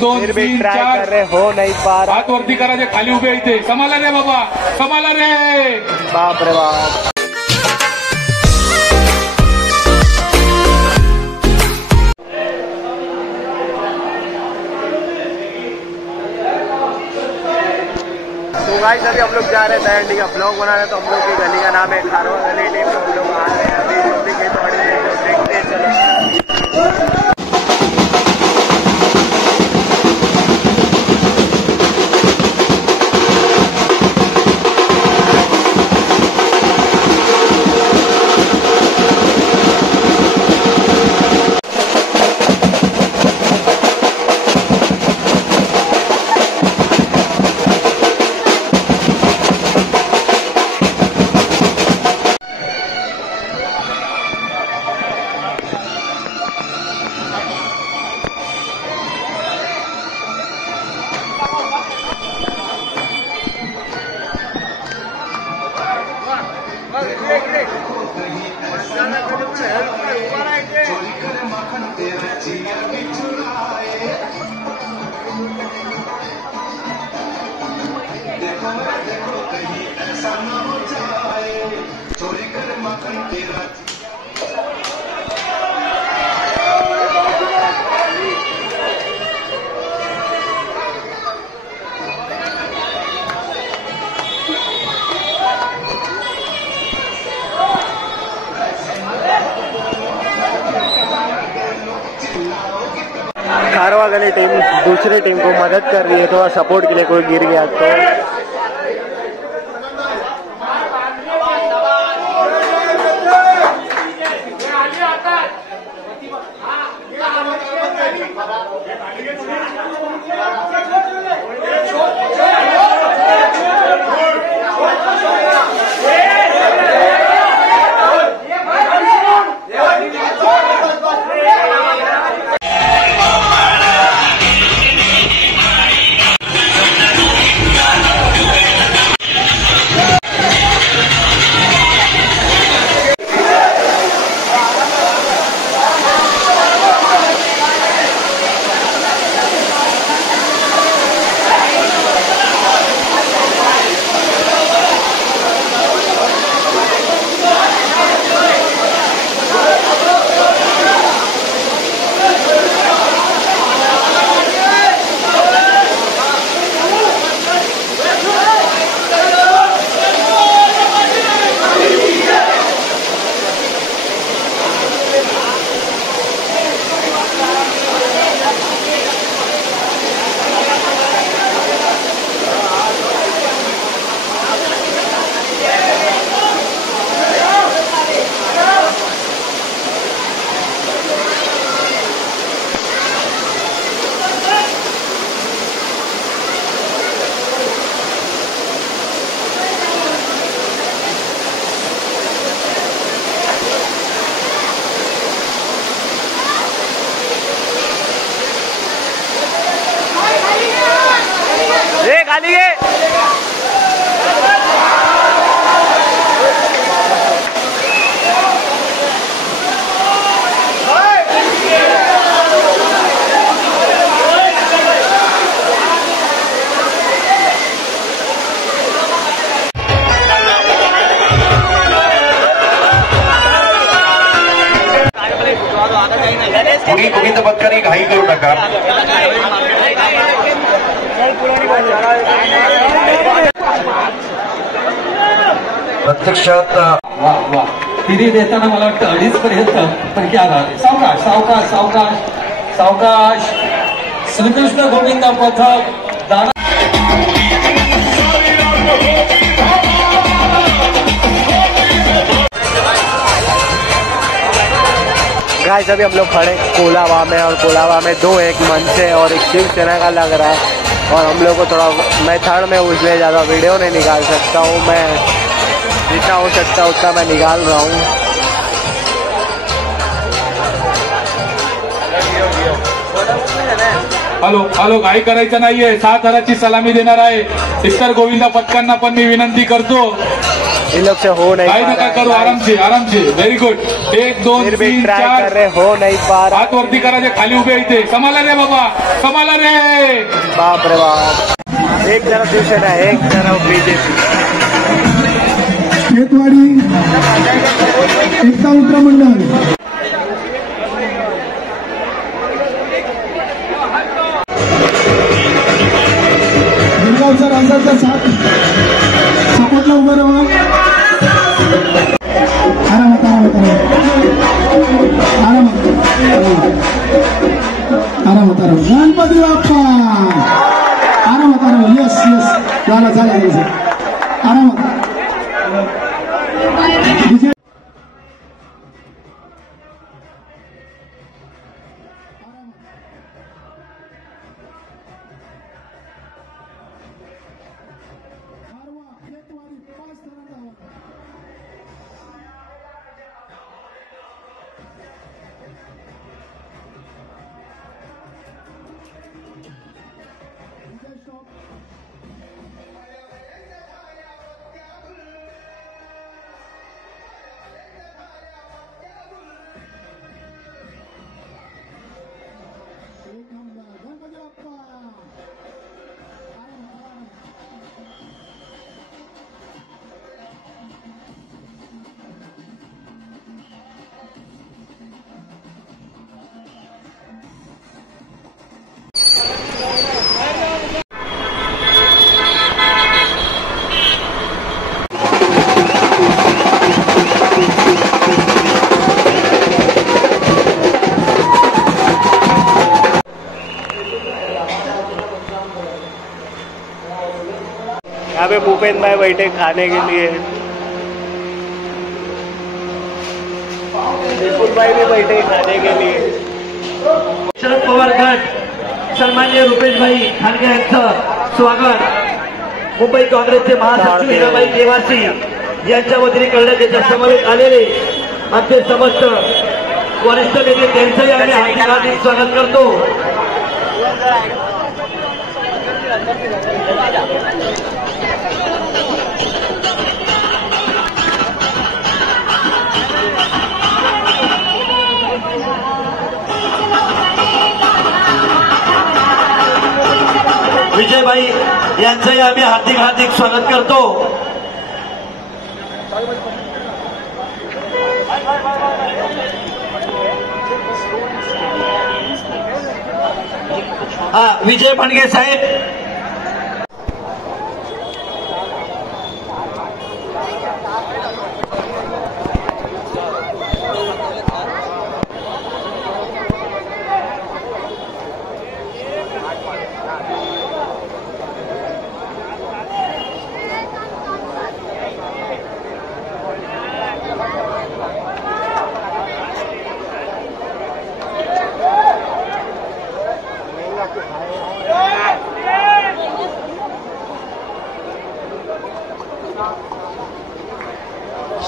फिर भी ट्राई कर रहे, हो नहीं पा रहा। हात वरती करा, जे खाली उभे इथे. समाला रे बाबा, समाला रे. बाप रे बाप. तो गाइस अभी हम लोग जा रहे हैं दहंडी का ब्लॉग बना रहे हैं. तो हम लोग की गली का नाम है खारवा गली टीम. तो हम लोग आ रहे हैं अभी देखते हैं. चलो खारवा गली टीम दूसरी टीम को मदद कर रही है. थोड़ा सपोर्ट के लिए कोई गिर गया तो खाली है. कोणी गोविंद बत्करी घाई करू नका. प्रत्यक्षात तिरी देताना मला वाटतं 2:30 पर्यंत. पण क्या बात आहे. सावकाश सावकाश सावकाश सावकाश. श्रीकृष्ण गोविंद पथक गाइस अभी हम लोग खड़े कोलावा में. और कोलावा में 2 एक मंच है और एक शिवसेना का लग रहा है. और हम लोग को थोड़ा मैं थर्ड में उसमें ज़्यादा वीडियो नहीं निकाल सकता हूँ. मैं जितना हो सकता है उतना मैं निकाल रहा हूँ. हॅलो हॅलो, घाई करायचं नाहीये. 6 थराची सलामी देणार आहे इतर गोविंदा पथकांना पण मी विनंती करतो. इन लोग से हो नहीं काही पा नका रहा करू, है। आरामशी आरामशी. Very good. 1 2 फिर भी 3 ट्राई 4 कर रहे, हो नहीं पा रहा। हात वरती करायचे, खाली उभे इथे. कमाला रे बाबा, कमाला रे. बाप रे बाप, एक तरफ शिवसेना एक तरफ बीजेपी। खेतवाडी एकता मित्रमंडळ गिरगावचा राजाचा साथ सपोर्टला उभं राहा. आरामात आरामात आरामात आरामात गणपती बाप्पा. आरामात आरामात. यस यस, झाला झाला आरामात. यहाँ पे भूपेंद्र भाई बैठे खाने के लिए, विपुल भाई भी बैठे खाने के लिए। शरद पवार गट सन्माननीय रुपेश भाई खानगे यांचं स्वागत मुंबई काँग्रेसचे महासचिव हिराबाई केवासी यांच्या वतीने करण्यात याच्या समावेश आलेले आमचे समस्त वरिष्ठ नेते त्यांचंही आम्ही हार्दिक स्वागत करतो. विजयभाई यांचंही आम्ही हार्दिक स्वागत करतो. विजय फणगे साहेब.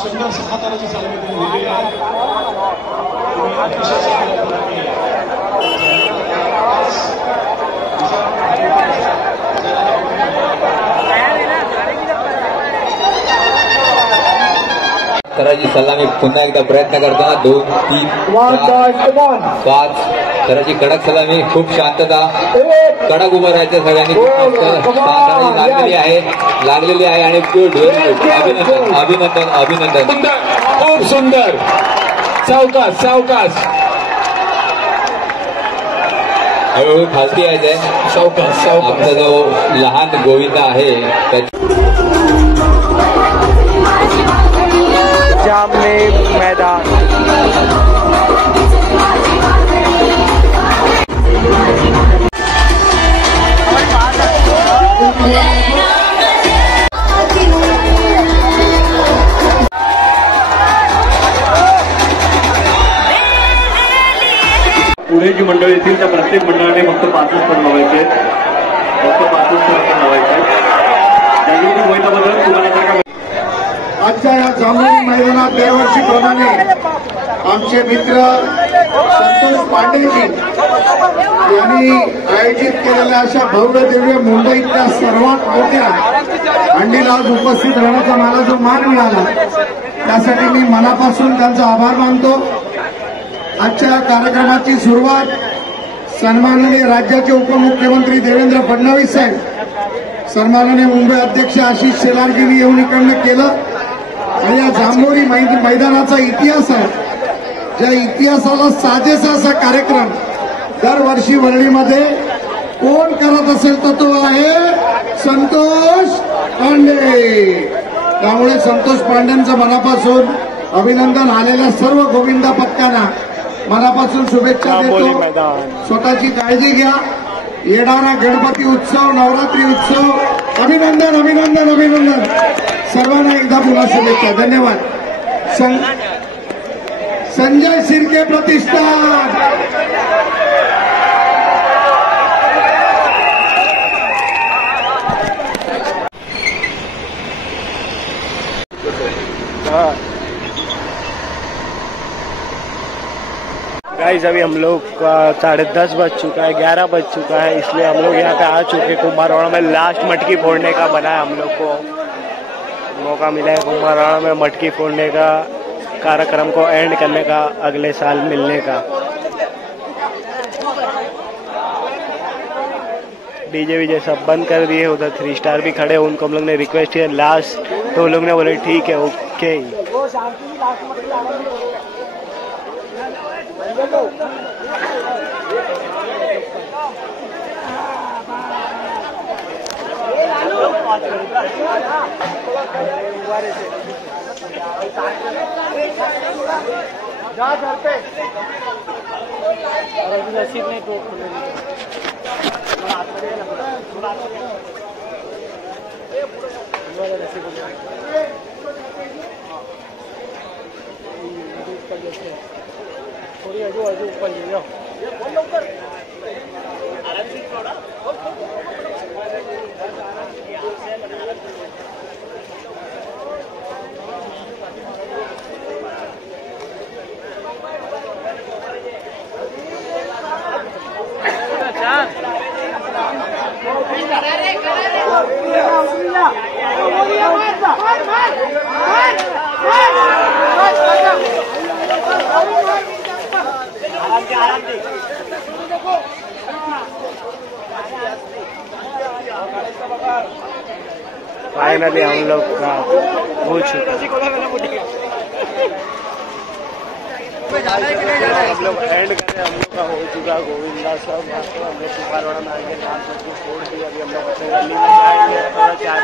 सुंदर हाताची सलामी दिलेली आहे. अतिशय करायची सलामी पुन्हा एकदा प्रयत्न करताना 2 3 4 5 करायची कडक सलामी. खूप शांतता, कडक उभं राहायचं सगळ्यांनी. लागलेली आहे आणि गुड. अभिनंदन अभिनंदन अभिनंदन. खूप सुंदर. सावकाश सावकाश, हळूहळू खालती यायचंय. सावकाश सावकाश. आमचा जो लहान गोविंदा आहे जामने मैदान पुढे जी मंडळी येतील त्या प्रत्येक मंडळाने फक्त 5 स्थळ लावायचे, फक्त 5 स्थळ लावायचे. जागृती गोविंदाबद्दल तुम्हाला जर का आजच्या या जांभळी मैदानात दरवर्षीप्रमाणे आमचे मित्र संतोष पांडेजी यांनी आयोजित केलेल्या अशा भव्य दिव्य मुंबईतल्या सर्वात मोठ्या हंडीला आज उपस्थित राहण्याचा मला जो मान मिळाला त्यासाठी मी मनापासून त्यांचा आभार मानतो. आजच्या कार्यक्रमाची सुरुवात सन्माननीय राज्याचे उपमुख्यमंत्री देवेंद्र फडणवीस साहेब, सन्माननीय मुंबई अध्यक्ष आशिष शेलारजींनी येऊन इकडनं केलं. आणि या जांभोरी मैदानाचा इतिहास आहे, ज्या इतिहासाला साजेसा असा कार्यक्रम दरवर्षी वरळीमध्ये कोण करत असेल तर तो आहे संतोष पांडे. त्यामुळे संतोष पांडेंचं मनापासून अभिनंदन. आलेल्या सर्व गोविंदा पथकांना मनापासून शुभेच्छा देतो. स्वतःची काळजी घ्या. येणारा गणपती उत्सव, नवरात्री उत्सव, अभिनंदन अभिनंदन अभिनंदन. सर्वांना एकदा पुन्हा शुभेच्छा. धन्यवाद. संजय शिर्के प्रतिष्ठान. गाइस अभी हम लोग का 10:30 बज चुका है, 11 बज चुका है, इसलिए हम लोग यहाँ पे आ चुके. कुम्भारवाड़ा में लास्ट मटकी फोड़ने का बना है. हम लोग को मौका मिला है कुम्भारवाड़ा में मटकी फोड़ने का, कार्यक्रम को एंड करने का, अगले साल मिलने का. डीजे वीजे सब बंद कर दिए. उधर 3 स्टार भी खड़े, उनको हम लोग ने रिक्वेस्ट किया लास्ट, तो उन लोग ने बोले ठीक है ओके. नसीब नहीं तो थोड़ी हजू ऊपर ले जाओ. फाइनली हम लोग का हो चुका. हम लोग एंड करें, हम लोग का हो चुका गोविंदा सब. हम लोग कुम्हारवाड़ा में आएंगे, लास्ट सबको छोड़ दिया. अभी हम लोग अपने गली में जाएंगे, थोड़ा चाय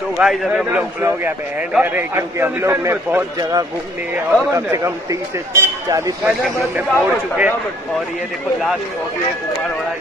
तो गाइस अभी हम लोग ब्लॉग यहाँ पे एंड कर रहे हैं, क्योंकि हम लोग ने बहुत जगह घूम ली है और कम से कम 30 से 40 मिनट हम लोग ने फोड़ चुके हैं. और ये देखो लास्ट हो गई है कुम्हारवाड़ा.